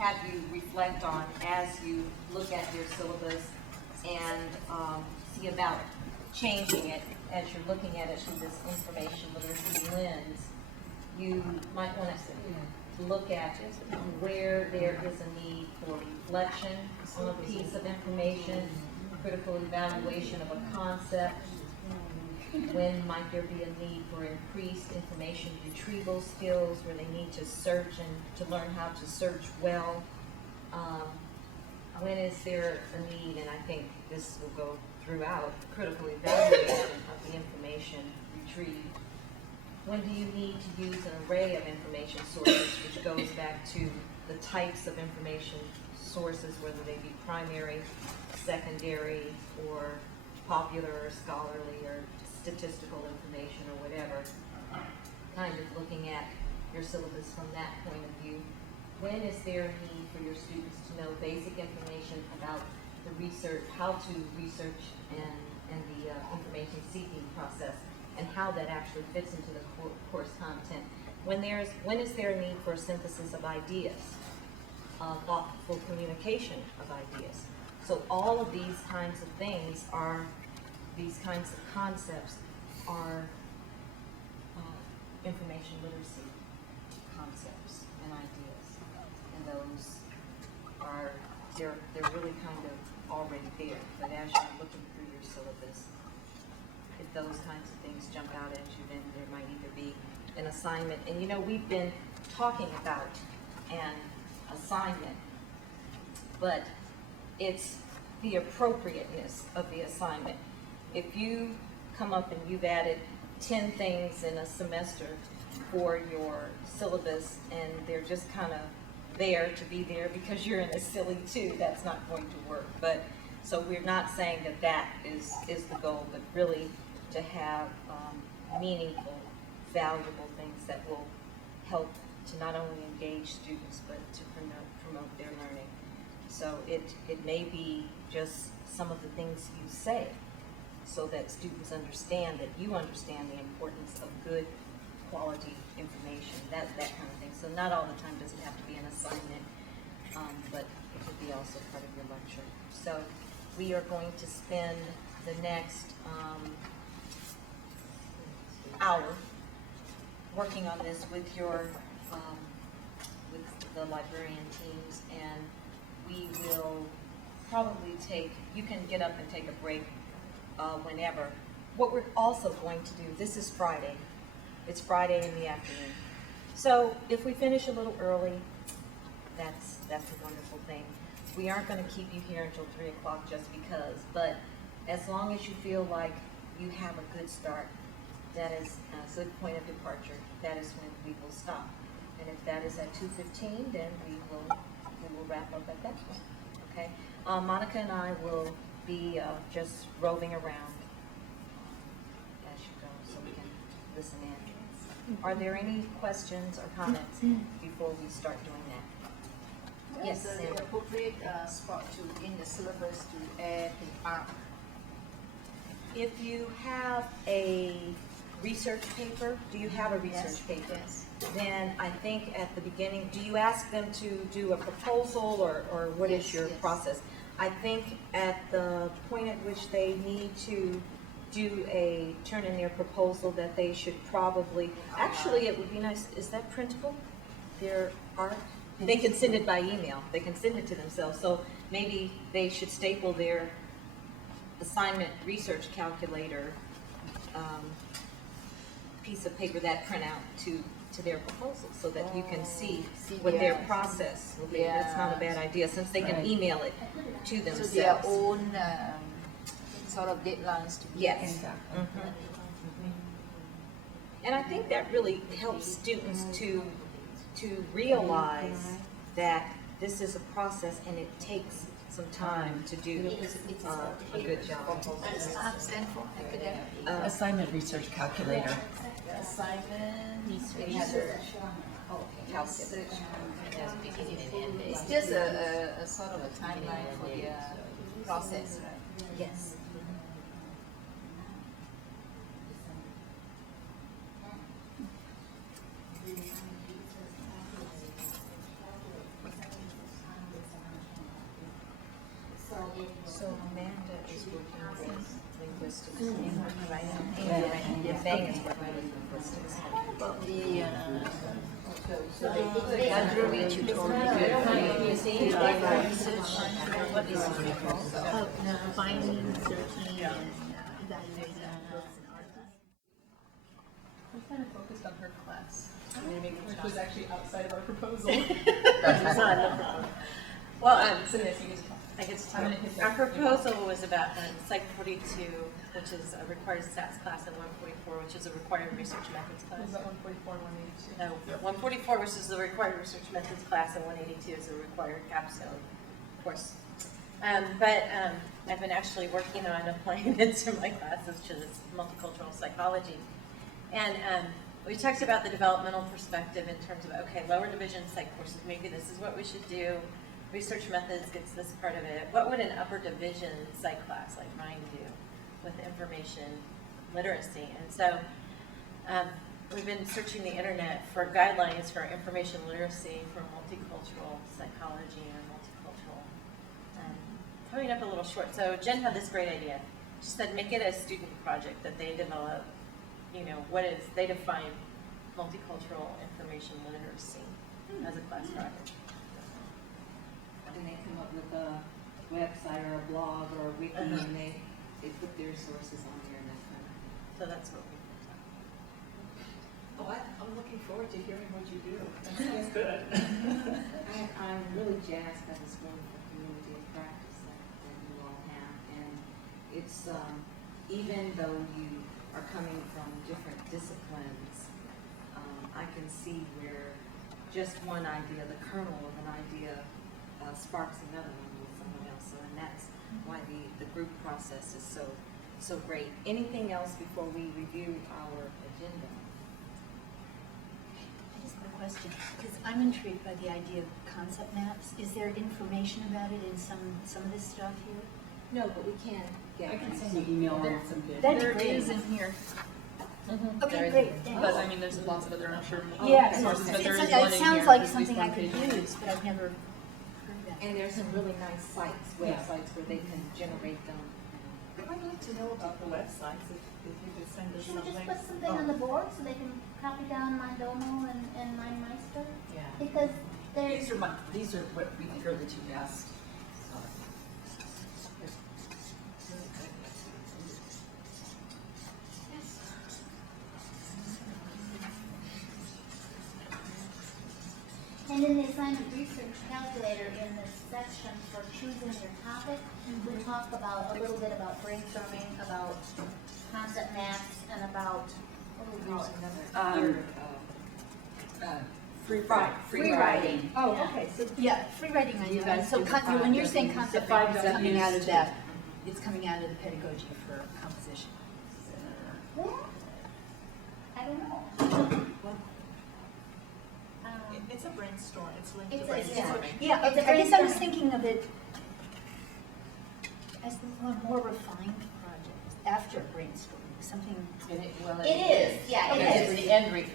have you reflect on as you look at your syllabus and see about changing it as you're looking at it through this information literacy lens. You might want to look at where there is a need for reflection on a piece of information, critical evaluation of a concept. When might there be a need for increased information retrieval skills where they need to search and to learn how to search well? When is there a need, and I think this will go throughout, critical evaluation of the information retrieved. When do you need to use an array of information sources, which goes back to the types of information sources, whether they be primary, secondary, or popular, or scholarly, or statistical information, or whatever. Kind of looking at your syllabus from that point of view. When is there a need for your students to know basic information about the research, how to research and the information seeking process, and how that actually fits into the course content? When is there a need for a synthesis of ideas, thoughtful communication of ideas? So all of these kinds of things are, these kinds of concepts are information literacy concepts and ideas, and those are, they're really kind of already there. But as you're looking through your syllabus, if those kinds of things jump out at you, then there might either be an assignment. And you know, we've been talking about an assignment, but it's the appropriateness of the assignment. If you come up and you've added 10 things in a semester for your syllabus and they're just kind of there to be there because you're in ESILI too, that's not going to work. But so we're not saying that that is the goal, but really to have meaningful, valuable things that will help to not only engage students but to promote their learning. So it may be just some of the things you say, so that students understand that you understand the importance of good quality information, that kind of thing. So not all the time does it have to be an assignment, but it could be also part of your lecture. So we are going to spend the next hour working on this with your with the librarian teams, and we will probably take, you can get up and take a break whenever. What we're also going to do, this is Friday. It's Friday in the afternoon. So if we finish a little early, that's a wonderful thing. We aren't going to keep you here until 3 o'clock just because, but as long as you feel like you have a good start, that is a good point of departure, that is when we will stop. And if that is at 2:15, then we will wrap up at that point. Okay? Monica and I will be just roving around as you go, so we can listen in. Are there any questions or comments before we start doing that? What Yes, is Sandra. the appropriate spot to in the syllabus to add the art? If you have a research paper, do you have a research paper? Yes. Then I think at the beginning, do you ask them to do a proposal, or what is Yes, your yes. process? I think at the point at which they need to turn in their proposal, that they should probably, actually it would be nice, is that printable? Their art? They can send it by email, they can send it to themselves, so maybe they should staple their assignment research calculator piece of paper, that printout, to their proposal, so that you can see what their process will be. That's not a bad idea, since they can email it to So themselves. their own sort of deadlines to be Yes. And I think that really helps students to realize that this is a process and it takes some time to do a good job. Art stand for academic Assignment research calculator. assignment Research. Calculation. It's just a sort of a timeline for the process, right? Yes. So Amanda is working with linguistics. And Megan is working with linguistics. Andrew tutorial. You see, what is it called? Finding, searching, and evaluating books and articles. We're kind of focused on her class, which was actually outside of our proposal. Well, So yes, you guys talk. I guess I'm gonna hit our that. proposal was about Psych 42, which is a required stats class, and 144, which is a required research methods class. Was that 144 and 182? No, 144, which is the required research methods class, and 182 is a required capstone course. But I've been actually working on applying it to my class, which is multicultural psychology. And we talked about the developmental perspective in terms of, okay, lower division psych courses, maybe this is what we should do. Research methods gets this part of it. What would an upper division psych class like mine do with information literacy? And so we've been searching the internet for guidelines for information literacy for multicultural psychology or multicultural. Coming up a little short. So Jen had this great idea. She said make it a student project that they develop, you know, they define multicultural information literacy as a class project. And they come up with a website or a blog or a wiki, and they put their sources on there and that kind of thing. So that's what we Oh, I'm looking forward to hearing what you do. That sounds good. I'm really jazzed by this wonderful community of practice that you all have, and it's even though you are coming from different disciplines, I can see where just one idea, the kernel of an idea, sparks another one with someone else. So, and that's why the group process is so great. Anything else before we review our agenda? I just have a question, because I'm intrigued by the idea of concept maps. Is there information about it in some of this stuff here? No, but we can get. I can send you email on some good. That'd There be great. is in here, Okay, great, but I thanks. mean, there's lots of other, I'm sure. Yeah, sources, but there is it one in sounds here, like at least something I one could page. use, but I've never heard that. And there's some really nice sites, websites where they can generate them. I'd like to know about the websites, if you could send us Should we something. just put something on the board so they can copy down Mindomo and MindMeister? Yeah. Because there's, These are what we think are the two best. and in the assignment research calculator in this section for choosing your topic, we talk about, a little bit about brainstorming, about concept maps, and about, what do we call it? Free writing. Oh, Yeah. okay, so, yeah, free writing, I Do you know. guys So do the when you're five saying Ws? concept The five map, it's coming out of Ws. that, it's coming out of the pedagogy for composition. Well, I don't know. It's a brainstorm, it's linked to It's a- brainstorming. Yeah, It's a I guess I was brainstorming. thinking of it as a more refined project, after brainstorming, something. Well, It is, yeah, Okay, it so is. the end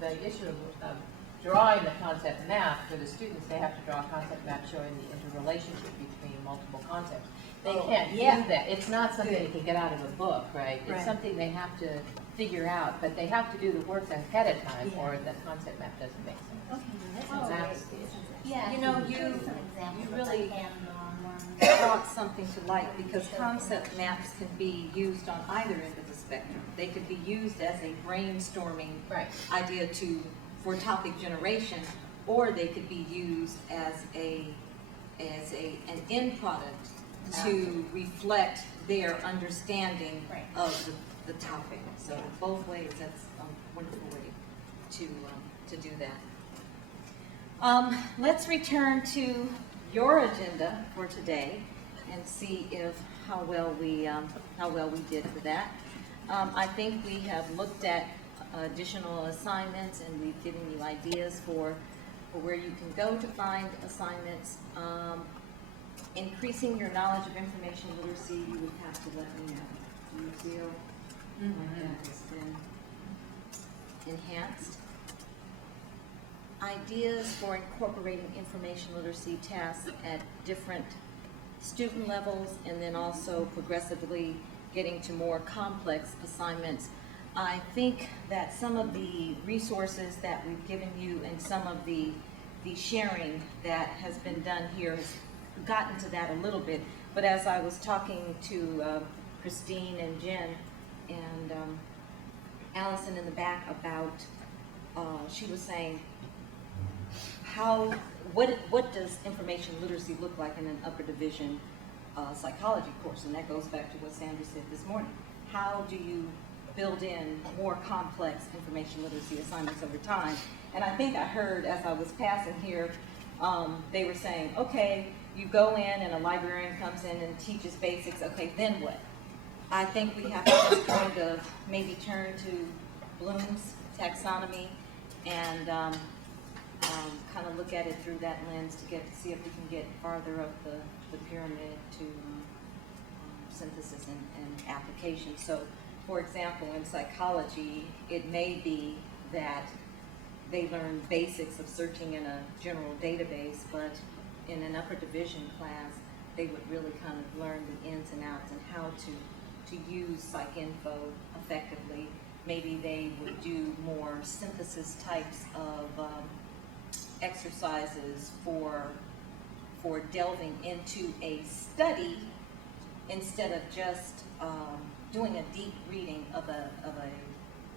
the issue of drawing the concept map for the students, they have to draw a concept map showing the interrelationship between multiple concepts. They Oh, can't yeah. do that. It's not something Good. you can get out of a book, right? Right. It's something they have to figure out, but they have to do the work ahead of time, Yeah. or the concept map doesn't make sense. Okay, that So sounds that's great. the issue. Yeah. You know, here's some examples you of really- hand-drawn ones. Brought something to light because concept maps can be used on either end of the spectrum. They could be used as a brainstorming Right. idea for topic generation, or they could be used as an end product to reflect their understanding Right. of the topic. So both ways, that's a wonderful way to do that. Let's return to your agenda for today and see how well we did for that. I think we have looked at additional assignments and we've given you ideas for where you can go to find assignments. Increasing your knowledge of information literacy, you would have to let me know. Do you feel like that has been enhanced? Ideas for incorporating information literacy tasks at different student levels, and then also progressively getting to more complex assignments. I think that some of the resources that we've given you and some of the sharing that has been done here has gotten to that a little bit. But as I was talking to Christine and Jen and Allison in the back about, she was saying, what does information literacy look like in an upper division psychology course? And that goes back to what Sandra said this morning. How do you build in more complex information literacy assignments over time? And I think I heard as I was passing here, they were saying, okay, you go in and a librarian comes in and teaches basics, okay, then what? I think we have to just kind of maybe turn to Bloom's taxonomy and kind of look at it through that lens to see if we can get farther up the pyramid to synthesis and application. So, for example, in psychology, it may be that they learn basics of searching in a general database, but in an upper division class, they would really kind of learn the ins and outs and how to use PsycInfo effectively. Maybe they would do more synthesis types of exercises for delving into a study instead of just doing a deep reading of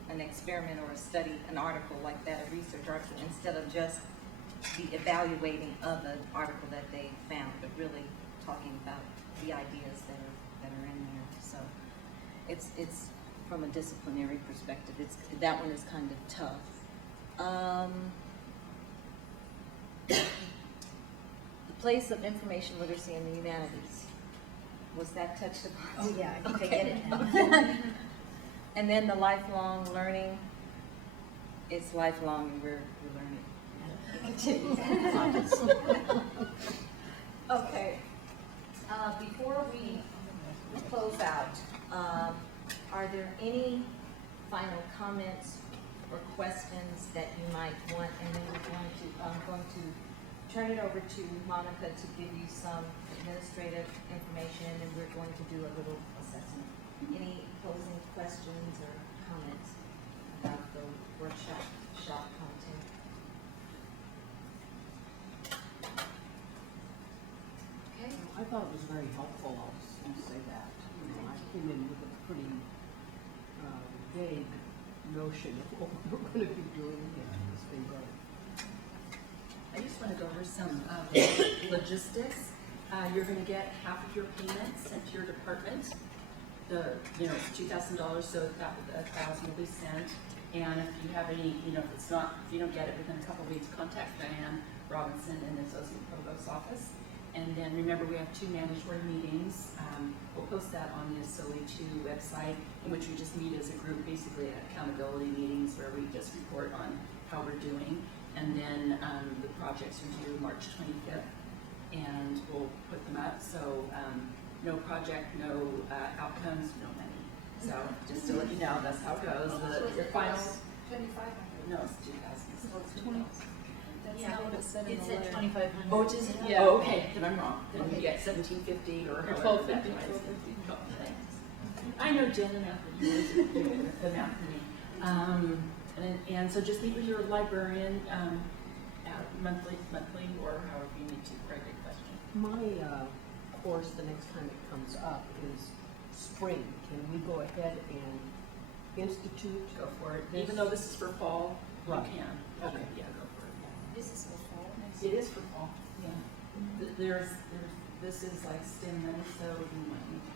an experiment or a study, an article like that, a research article, instead of just the evaluating of an article that they found, but really talking about the ideas that are in there. So it's from a disciplinary perspective, that one is kind of tough. The place of information literacy in the humanities, was that touched upon? Oh, yeah, I think I Okay. get it now. And then the lifelong learning, it's lifelong and we're learning. Okay, before we close out, are there any final comments or questions that you might want? And then I'm going to turn it over to Monica to give you some administrative information, and we're going to do a little assessment. Any closing questions or comments about the workshop content? Okay. I thought it was very helpful, I'll just say that. You know, I came in with a pretty vague notion of what we're going to be doing, and it's been great. I just want to go over some logistics. You're going to get half of your payments sent to your department. It's $2,000, so that $1,000 will be sent. And if you have any, if you don't get it within a couple of weeks, contact Diane Robinson in the Associate Provost's office. And then remember, we have 2 mandatory meetings. We'll post that on the ESILI 2 website, in which we just meet as a group, basically accountability meetings where we just report on how we're doing. And then the projects are due March 25th, and we'll put them up. So no project, no outcomes, no money. So just to let you know, that's how it goes. Your final, 2,500. no, it's 2,000. So it's 20. That's Yeah, not what it said in It the said letter. 2,500. Oh, it is? Yeah. Oh, okay, then I'm wrong. Then you get 1,750 or however 1,250, that was. 1,250. Oh, thanks. I know Jen and Anthony, the math for me. And so just meet with your librarian monthly, or however you need to, for every question. My course, the next time it comes up, is spring. Can we go ahead and institute? Go for it. This- Even though this is for fall, you Right. can. Okay. Yeah, go for it. This is for fall. It is for fall, yeah. This is like STEM money, so you might need to